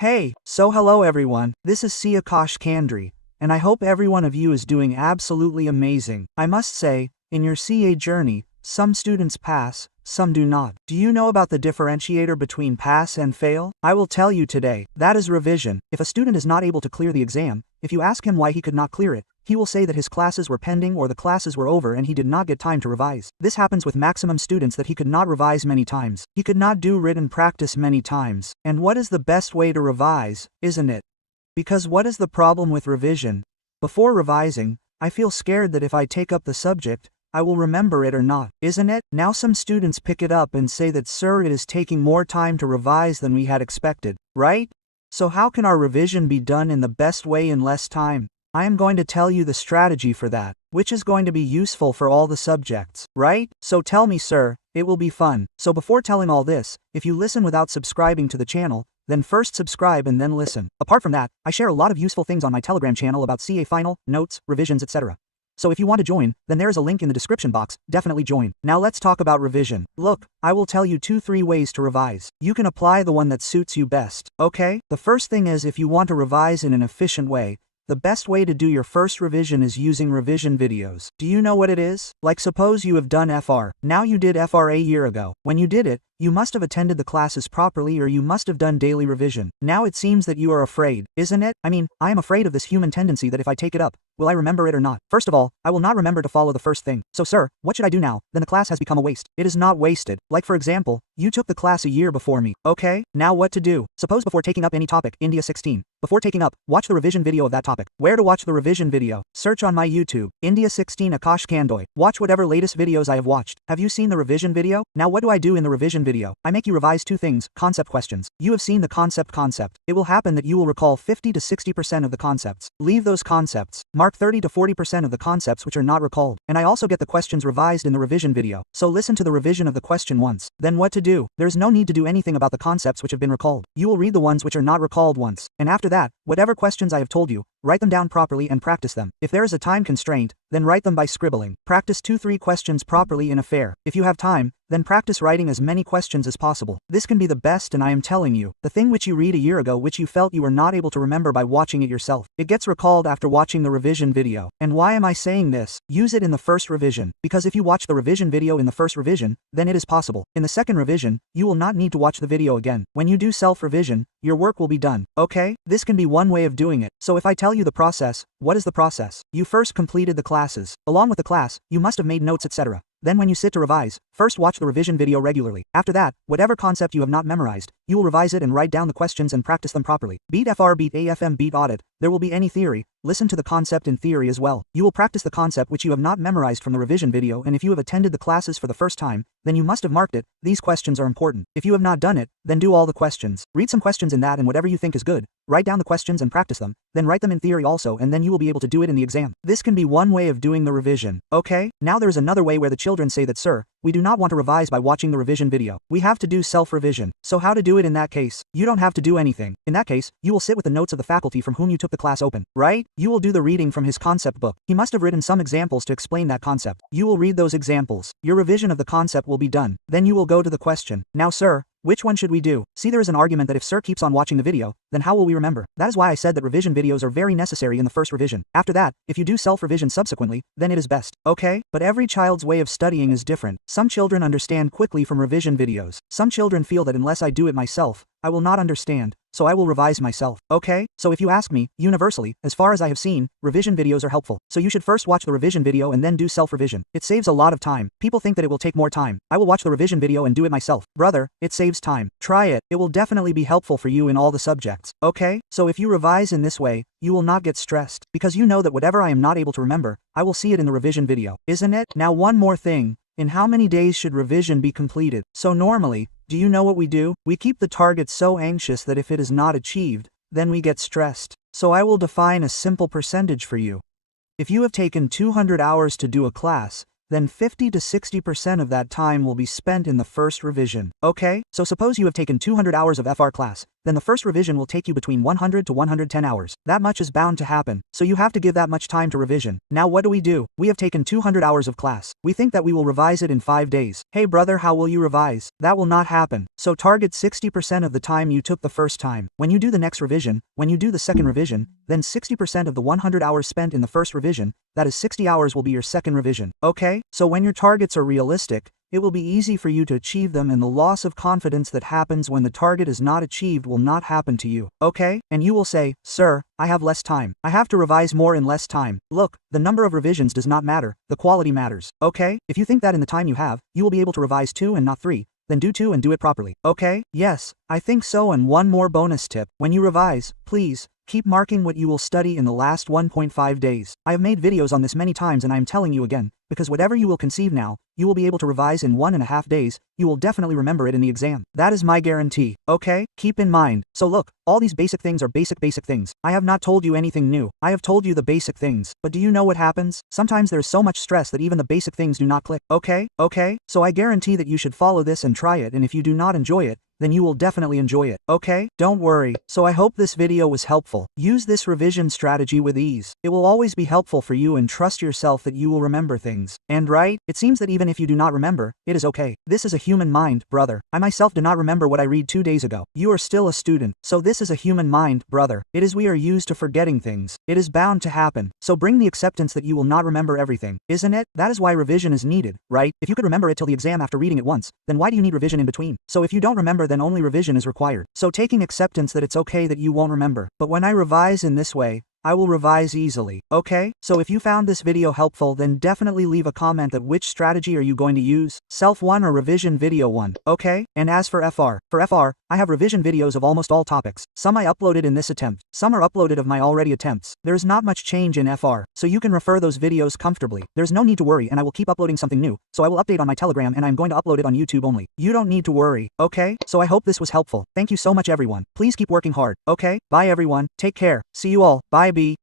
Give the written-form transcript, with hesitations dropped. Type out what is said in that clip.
Hey, so hello everyone, this is Sia Kosh Kandri, and I hope every one of you is doing absolutely amazing. I must say, in your CA journey, some students pass, some do not. Do you know about the differentiator between pass and fail? I will tell you today. That is revision. If a student is not able to clear the exam, if you ask him why he could not clear it, he will say that his classes were pending or the classes were over and he did not get time to revise. This happens with maximum students, that he could not revise many times. He could not do written practice many times. And what is the best way to revise, isn't it? Because what is the problem with revision? Before revising, I feel scared that if I take up the subject, I will remember it or not, isn't it? Now some students pick it up and say that, sir, it is taking more time to revise than we had expected, right? So how can our revision be done in the best way in less time? I am going to tell you the strategy for that, which is going to be useful for all the subjects, right? So tell me, sir, it will be fun. So before telling all this, if you listen without subscribing to the channel, then first subscribe and then listen. Apart from that, I share a lot of useful things on my Telegram channel about CA final, notes, revisions, etc. So if you want to join, then there is a link in the description box, definitely join. Now let's talk about revision. Look, I will tell you 2-3 ways to revise. You can apply the one that suits you best, okay? The first thing is, if you want to revise in an efficient way, the best way to do your first revision is using revision videos. Do you know what it is? Like, suppose you have done FR. Now you did FR a year ago. When you did it, you must have attended the classes properly, or you must have done daily revision. Now it seems that you are afraid, isn't it? I mean, I am afraid of this human tendency that if I take it up, will I remember it or not? First of all, I will not remember to follow the first thing. So sir, what should I do now? Then the class has become a waste. It is not wasted. Like, for example, you took the class a year before me. Okay, now what to do? Suppose before taking up any topic, India 16. Before taking up, watch the revision video of that topic. Where to watch the revision video? Search on my YouTube, India 16 Akash Kandoy. Watch whatever latest videos I have watched. Have you seen the revision video? Now what do I do in the revision video? I make you revise 2 things, concept questions. You have seen the concept. It will happen that you will recall 50 to 60% of the concepts. Leave those concepts. Mark 30 to 40% of the concepts which are not recalled. And I also get the questions revised in the revision video. So listen to the revision of the question once. Then what to do? There's no need to do anything about the concepts which have been recalled. You will read the ones which are not recalled once. And after that, whatever questions I have told you, write them down properly and practice them. If there is a time constraint, then write them by scribbling. Practice 2-3 questions properly in a fair. If you have time, then practice writing as many questions as possible. This can be the best, and I am telling you, the thing which you read a year ago which you felt you were not able to remember by watching it yourself, it gets recalled after watching the revision video. And why am I saying this? Use it in the first revision. Because if you watch the revision video in the first revision, then it is possible. In the second revision, you will not need to watch the video again. When you do self-revision, your work will be done, okay? This can be one way of doing it. So if I tell you the process, what is the process? You first completed the classes. Along with the class, you must have made notes, etc. Then when you sit to revise, first watch the revision video regularly. After that, whatever concept you have not memorized, you will revise it and write down the questions and practice them properly. Beat FR, beat AFM, beat audit. There will be any theory, listen to the concept in theory as well. You will practice the concept which you have not memorized from the revision video, and if you have attended the classes for the first time, then you must have marked it. These questions are important. If you have not done it, then do all the questions. Read some questions in that, and whatever you think is good, write down the questions and practice them, then write them in theory also, and then you will be able to do it in the exam. This can be one way of doing the revision, okay? Now there is another way where the children say that, sir, we do not want to revise by watching the revision video. We have to do self-revision. So how to do it in that case? You don't have to do anything. In that case, you will sit with the notes of the faculty from whom you took the class open, right? You will do the reading from his concept book. He must have written some examples to explain that concept. You will read those examples. Your revision of the concept will be done. Then you will go to the question. Now, sir, which one should we do? See, there is an argument that if sir keeps on watching the video, then how will we remember? That is why I said that revision videos are very necessary in the first revision. After that, if you do self-revision subsequently, then it is best, okay? But every child's way of studying is different. Some children understand quickly from revision videos. Some children feel that unless I do it myself, I will not understand, so I will revise myself, okay? So if you ask me, universally, as far as I have seen, revision videos are helpful. So you should first watch the revision video and then do self-revision. It saves a lot of time. People think that it will take more time. I will watch the revision video and do it myself. Brother, it saves time. Try it. It will definitely be helpful for you in all the subjects, okay? So if you revise in this way, you will not get stressed, because you know that whatever I am not able to remember, I will see it in the revision video, isn't it? Now one more thing. In how many days should revision be completed? So normally, do you know what we do? We keep the target so anxious that if it is not achieved, then we get stressed. So I will define a simple percentage for you. If you have taken 200 hours to do a class, then 50 to 60% of that time will be spent in the first revision. Okay? So suppose you have taken 200 hours of FR class, then the first revision will take you between 100 to 110 hours. That much is bound to happen, so you have to give that much time to revision. Now what do? We have taken 200 hours of class. We think that we will revise it in 5 days. Hey brother, how will you revise? That will not happen. So target 60% of the time you took the first time. When you do the next revision, when you do the second revision, then 60% of the 100 hours spent in the first revision, that is 60 hours will be your second revision. Okay? So when your targets are realistic, it will be easy for you to achieve them, and the loss of confidence that happens when the target is not achieved will not happen to you. Okay? And you will say, sir, I have less time. I have to revise more in less time. Look, the number of revisions does not matter, the quality matters. Okay? If you think that in the time you have, you will be able to revise 2 and not 3, then do 2 and do it properly. Okay? Yes, I think so. And one more bonus tip. When you revise, please, keep marking what you will study in the last 1.5 days. I have made videos on this many times and I am telling you again, because whatever you will conceive now, you will be able to revise in 1.5 days, you will definitely remember it in the exam. That is my guarantee. Okay? Keep in mind. So look, all these basic things are basic things. I have not told you anything new. I have told you the basic things. But do you know what happens? Sometimes there is so much stress that even the basic things do not click. Okay? So I guarantee that you should follow this and try it, and if you do not enjoy it, then you will definitely enjoy it. Okay? Don't worry. So I hope this video was helpful. Use this revision strategy with ease. It will always be helpful for you, and trust yourself that you will remember things. And right? It seems that even if you do not remember, it is okay. This is a human mind, brother. I myself do not remember what I read 2 days ago. You are still a student. So this is a human mind, brother. It is we are used to forgetting things. It is bound to happen. So bring the acceptance that you will not remember everything. Isn't it? That is why revision is needed, right? If you could remember it till the exam after reading it once, then why do you need revision in between? So if you don't remember, then only revision is required. So taking acceptance that it's okay that you won't remember. But when I revise in this way, I will revise easily. Okay? So if you found this video helpful, then definitely leave a comment that which strategy are you going to use, self 1 or revision video 1. Okay? And as for FR, I have revision videos of almost all topics. Some I uploaded in this attempt, some are uploaded of my already attempts. There is not much change in FR, so you can refer those videos comfortably. There's no need to worry, and I will keep uploading something new, so I will update on my Telegram and I'm going to upload it on YouTube only. You don't need to worry. Okay? So I hope this was helpful. Thank you so much everyone. Please keep working hard. Okay? Bye everyone. Take care. See you all. Bye B.